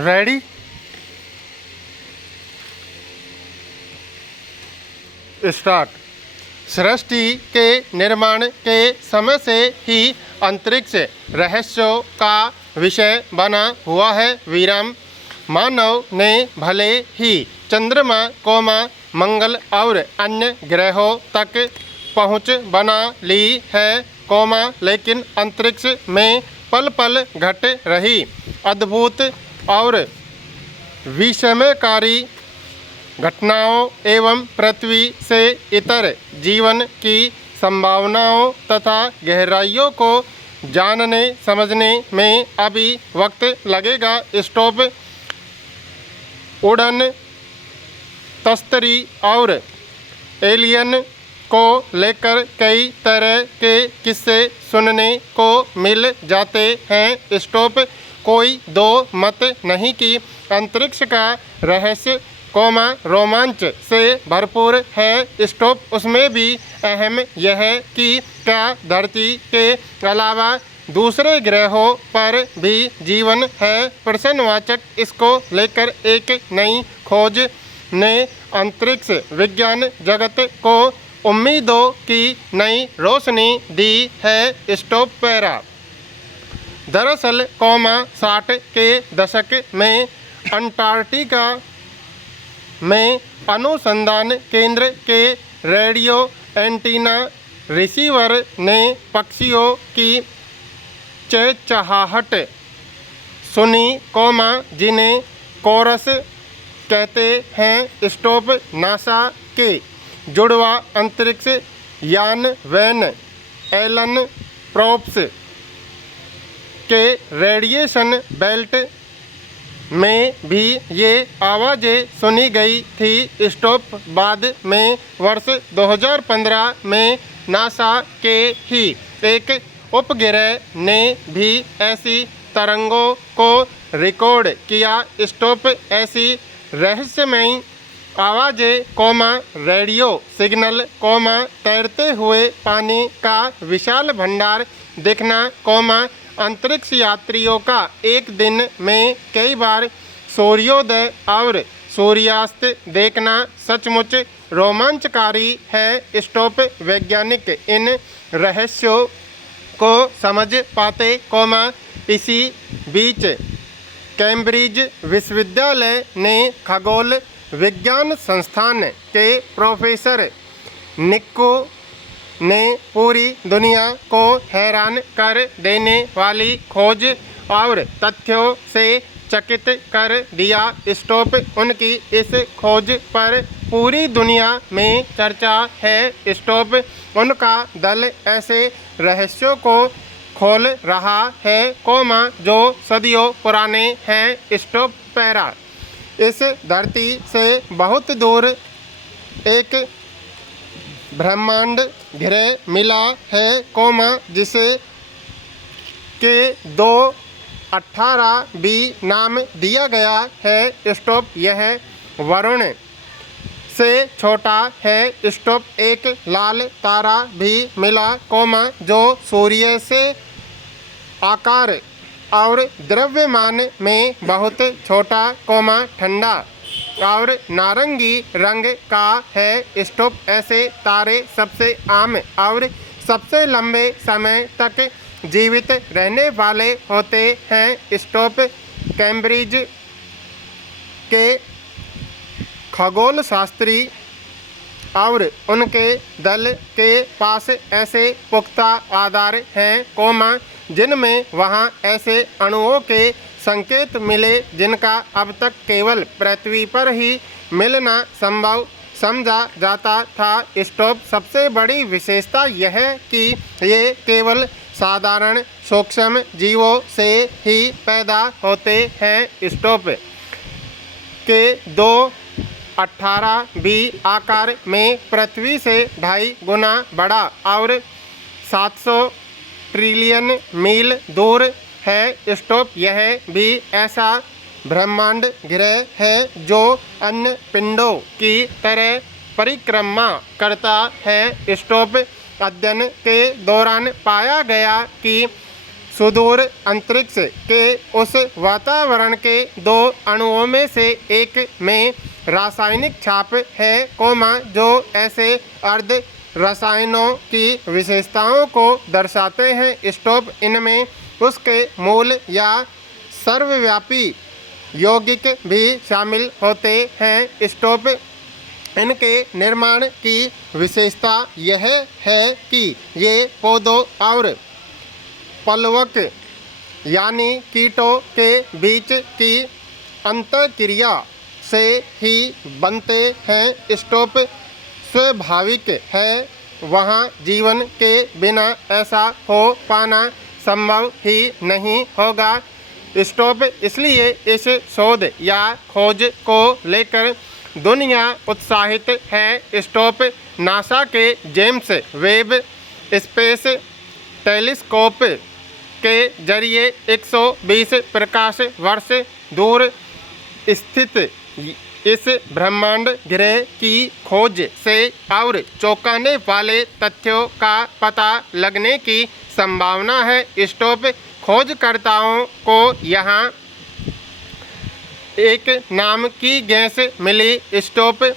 Ready. Start. सृष्टि के निर्माण के समय से ही अंतरिक्ष रहस्यों का विषय बना हुआ है। विराम। मानव ने भले ही चंद्रमा मंगल और अन्य ग्रहों तक पहुंच बना ली है लेकिन अंतरिक्ष में पल पल घट रही अद्भुत और विस्मयकारी घटनाओं एवं पृथ्वी से इतर जीवन की संभावनाओं तथा गहराइयों को जानने समझने में अभी वक्त लगेगा। स्टॉप। उड़न तस्तरी और एलियन को लेकर कई तरह के किस्से सुनने को मिल जाते हैं। स्टॉप। कोई दो मत नहीं कि अंतरिक्ष का रहस्य रोमांच से भरपूर है। स्टॉप। उसमें भी अहम यह है कि क्या धरती के अलावा दूसरे ग्रहों पर भी जीवन है। प्रश्नवाचक। इसको लेकर एक नई खोज ने अंतरिक्ष विज्ञान जगत को उम्मीदों की नई रोशनी दी है। Stop para. दरअसल 60 के दशक में अंटार्कटिका में अनुसंधान केंद्र के रेडियो एंटीना रिसीवर ने पक्षियों की चहचहाहट सुनी जिन्हें कोरस कहते हैं। स्टॉप। नासा के जुड़वा अंतरिक्ष यान वैन एलन प्रोब्स के रेडिएशन बेल्ट में भी ये आवाज़ें सुनी गई थी। स्टॉप। बाद में वर्ष 2015 में नासा के ही एक उपग्रह ने भी ऐसी तरंगों को रिकॉर्ड किया। स्टॉप। ऐसी रहस्यमयी आवाज़ें रेडियो सिग्नल तैरते हुए पानी का विशाल भंडार दिखना अंतरिक्ष यात्रियों का एक दिन में कई बार सूर्योदय और सूर्यास्त देखना सचमुच रोमांचकारी है। स्टॉप। वैज्ञानिक इन रहस्यों को समझ पाते इसी बीच कैम्ब्रिज विश्वविद्यालय ने खगोल विज्ञान संस्थान के प्रोफेसर निक्को ने पूरी दुनिया को हैरान कर देने वाली खोज और तथ्यों से चकित कर दिया। स्टॉप। उनकी इस खोज पर पूरी दुनिया में चर्चा है। स्टॉप। उनका दल ऐसे रहस्यों को खोल रहा है जो सदियों पुराने हैं। Stop para. इस धरती से बहुत दूर एक ब्रह्मांड ग्रह मिला है जिसे के 218 बी नाम दिया गया है। स्टॉप। यह वरुण से छोटा है। स्टॉप। एक लाल तारा भी मिला जो सूर्य से आकार और द्रव्यमान में बहुत छोटा ठंडा और नारंगी रंग का है। स्टॉप। ऐसे तारे सबसे आम और सबसे लंबे समय तक जीवित रहने वाले होते हैं। स्टॉप। कैम्ब्रिज के खगोल शास्त्री और उनके दल के पास ऐसे पुख्ता आधार हैं जिनमें वहां ऐसे अणुओं के संकेत मिले जिनका अब तक केवल पृथ्वी पर ही मिलना संभव समझा जाता था। स्टॉप। सबसे बड़ी विशेषता यह है कि ये केवल साधारण सूक्ष्म जीवों से ही पैदा होते हैं। स्टॉप। के 218 बी आकार में पृथ्वी से 2.5 गुना बड़ा और 700 ट्रिलियन मील दूर है। स्टॉप। यह भी ऐसा ब्रह्मांड ग्रह है जो अन्य पिंडों की तरह परिक्रमा करता है। स्टॉप। अध्ययन के दौरान पाया गया कि सुदूर अंतरिक्ष के उस वातावरण के 2 अणुओं में से एक में रासायनिक छाप है, जो ऐसे अर्ध रसायनों की विशेषताओं को दर्शाते हैं। स्टॉप इनमें उसके मूल या सर्वव्यापी यौगिक भी शामिल होते हैं। स्टॉप इनके निर्माण की विशेषता यह है कि ये पौधों और पलवक यानी कीटों के बीच की अंतःक्रिया से ही बनते हैं। स्टॉप स्वाभाविक है, वहाँ जीवन के बिना ऐसा हो पाना संभव ही नहीं होगा। स्टॉप इसलिए इस शोध या खोज को लेकर दुनिया उत्साहित है। स्टॉप नासा के जेम्स वेब स्पेस टेलीस्कोप के जरिए 120 प्रकाश वर्ष दूर स्थित इस ब्रह्मांड गृह की खोज से और चौंकाने वाले तथ्यों का पता लगने की संभावना है। स्टॉप खोजकर्ताओं को यहाँ एक नाम की गैस मिली। स्टॉप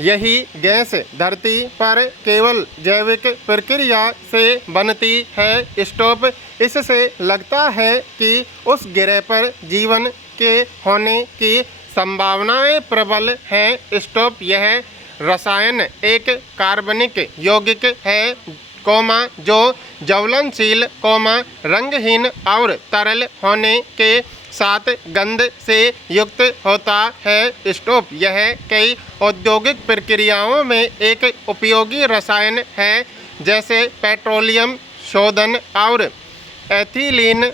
यही गैस धरती पर केवल जैविक प्रक्रिया से बनती है। स्टॉप इससे लगता है कि उस ग्रह पर जीवन के होने की संभावनाएं प्रबल हैं। स्टॉप यह रसायन एक कार्बनिक यौगिक है, जो ज्वलनशील, रंगहीन और तरल होने के साथ गंध से युक्त होता है। स्टॉप यह कई औद्योगिक प्रक्रियाओं में एक उपयोगी रसायन है, जैसे पेट्रोलियम शोधन और एथिलीन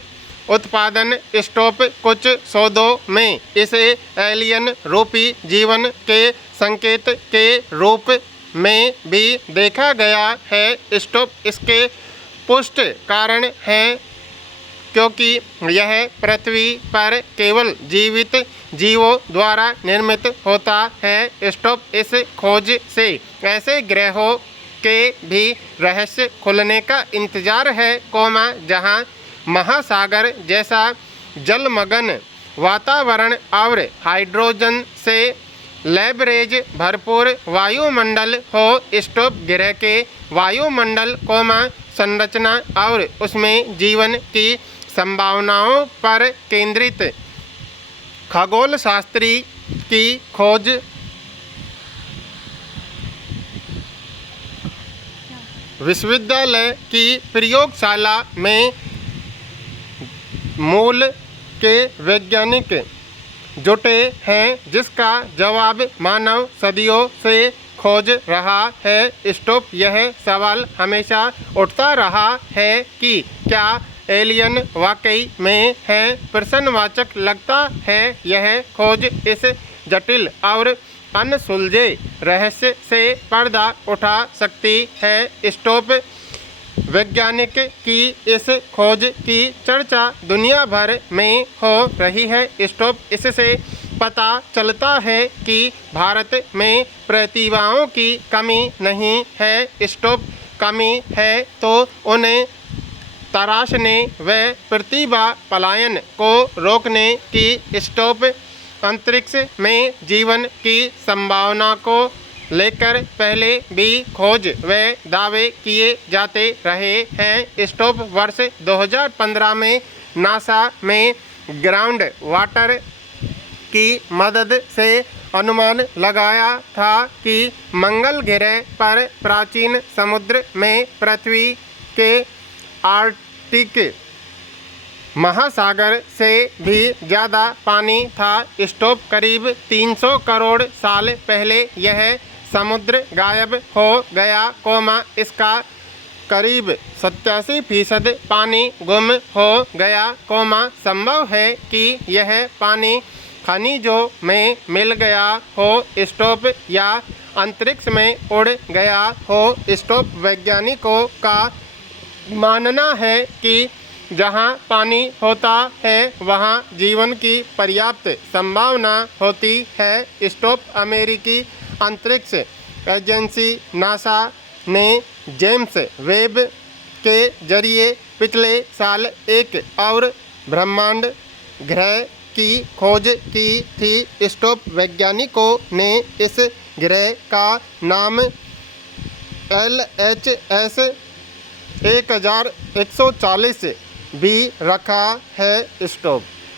उत्पादन। स्टॉप कुछ शोधों में इसे एलियन रूपी जीवन के संकेत के रूप में भी देखा गया है। स्टॉप इसके पुष्ट कारण है, क्योंकि यह पृथ्वी पर केवल जीवित जीवों द्वारा निर्मित होता है। स्टॉप इस खोज से ऐसे ग्रहों के भी रहस्य खुलने का इंतजार है, जहां महासागर जैसा जलमग्न वातावरण और हाइड्रोजन से लैबरेज भरपूर वायुमंडल हो। स्टॉप ग्रह के वायुमंडल, संरचना और उसमें जीवन की संभावनाओं पर केंद्रित खगोलशास्त्री की खोज विश्वविद्यालय की प्रयोगशाला में मूल के वैज्ञानिक जुटे हैं, जिसका जवाब मानव सदियों से खोज रहा है। स्टॉप यह सवाल हमेशा उठता रहा है कि क्या एलियन वाकई में है। प्रश्नवाचक लगता है यह खोज इस जटिल और अनसुलझे रहस्य से पर्दा उठा सकती है। स्टॉप वैज्ञानिक की इस खोज की चर्चा दुनिया भर में हो रही है। स्टॉप इससे पता चलता है कि भारत में प्रतिभाओं की कमी नहीं है। स्टॉप कमी है तो उन्हें तराशने व प्रतिभा पलायन को रोकने की स्टॉप अंतरिक्ष में जीवन की संभावना को लेकर पहले भी खोज व दावे किए जाते रहे हैं। स्टॉप वर्ष 2015 में नासा में ग्राउंड वाटर की मदद से अनुमान लगाया था कि मंगल ग्रह पर प्राचीन समुद्र में पृथ्वी के आर्कटिक महासागर से भी ज़्यादा पानी था। स्टॉप करीब 300 करोड़ साल पहले यह समुद्र गायब हो गया, इसका करीब 87% पानी गुम हो गया, संभव है कि यह पानी खनिजों में मिल गया हो, स्टॉप या अंतरिक्ष में उड़ गया हो। स्टॉप वैज्ञानिकों का मानना है कि जहाँ पानी होता है वहाँ जीवन की पर्याप्त संभावना होती है। स्टॉप अमेरिकी अंतरिक्ष एजेंसी नासा ने जेम्स वेब के जरिए पिछले साल एक और ब्रह्मांड ग्रह की खोज की थी। स्टॉप वैज्ञानिकों ने इस ग्रह का नाम LHS 1140 भी रखा है। स्टॉप।